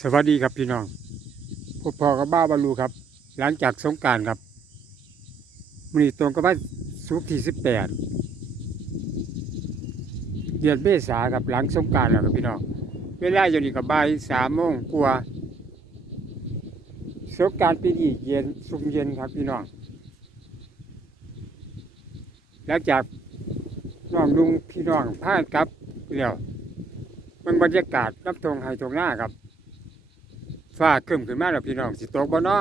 สวัสดีครับพี่น้องพบพอกับบ้าบรรลูครับ หลังจากสงการครับมันตรงกับวันศุกร์ที่สิบแปดเดือนเมษาครับหลังสงการแล้วครับพี่น้องเวลาอยู่นี่กับบ่ายสามโมงกว่าสงการปีนี้เย็นสุมเย็นครับพี่น้องหลังจากน้องลุงพี่น้องพาดกลับแล้วมันบรรยากาศน้ำตรงไฮตรงหน้าครับ ฟ้าครึ้มขึ้นมาแล้วพี่น้องสิตกบ่นาะ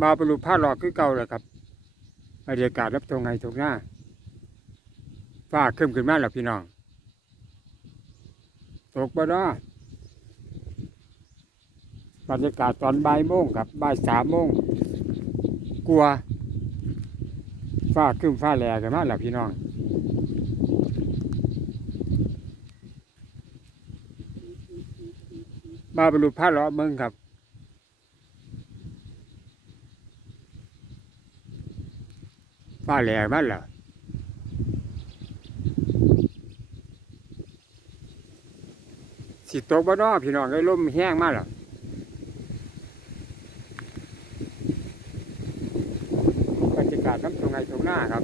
บาปลุผ้าหลอกคือเก่าเลยครับบรรยากาศรับตรงไงตรงหน้าฟ้าครึ้มขึ้นมาแล้วพี่น้อง ตกบ่นาะบรรยากาศตอนบ่ายโมงครับบ่ายสามโมงกลัวฟ้าคึ้มฟ้าแหลกันมาแล้วพี่น้อง มาบรรลุผ้าเลาะเมืองครับ ฟ้าแหลกมันเหรอสิตกบ่นอพี่น้องไอ้ลมแห้งมากหรอบรรยากาศน้ำตรงไงตรงหน้าครับ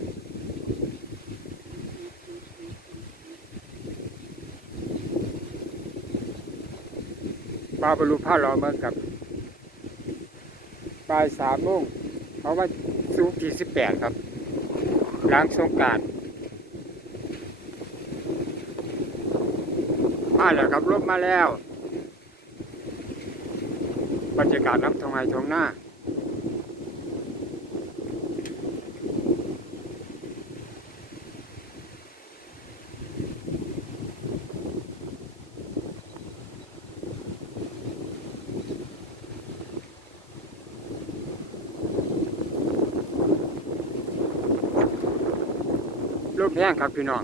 ปลาบรรลุผ้าหลอเมืองกับปลายสามโมงเพราะว่าสูงที่สิบแปดครับล้างสงการมาแล้วครับรถมาแล้ว บรรยากาศน้ำทองไห้ทองหน้า ลมแห้งครับพี่น้อง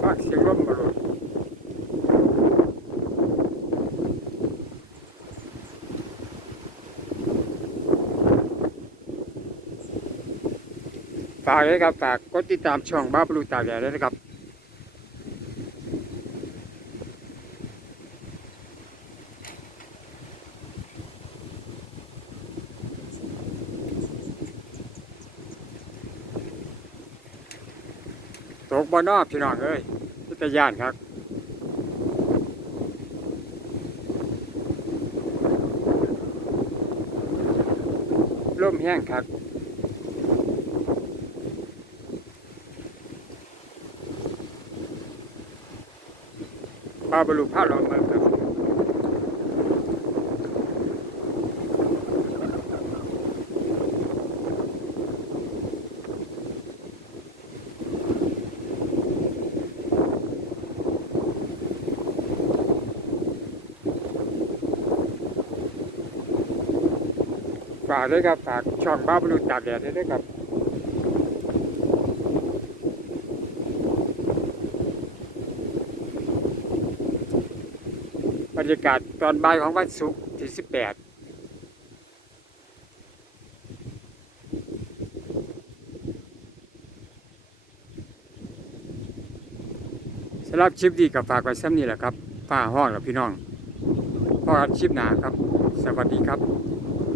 ฟักเสียงลมมาเฝากเลยครับฝากกดติดตามช่องบ้าปลูตากแดดด้วยนะครับตกบอนอพี่น้องเอ้ยพุทธยานครับร่มแห้งครับาบรรลุผ้าหลอมเมืองครับฝากด้วยครับฝากช่องบ้าบรรลุตากแดดด้วยครับ รรยากาศตอนบ่ายของวันศุกร์ที่ 18สำหรับคลิปดีกับฝากไว้ซ้ำนี่แหละครับฝ้าห้องแล้วพี่น้องพอกันคลิปหนาครับ สวัสดีครับ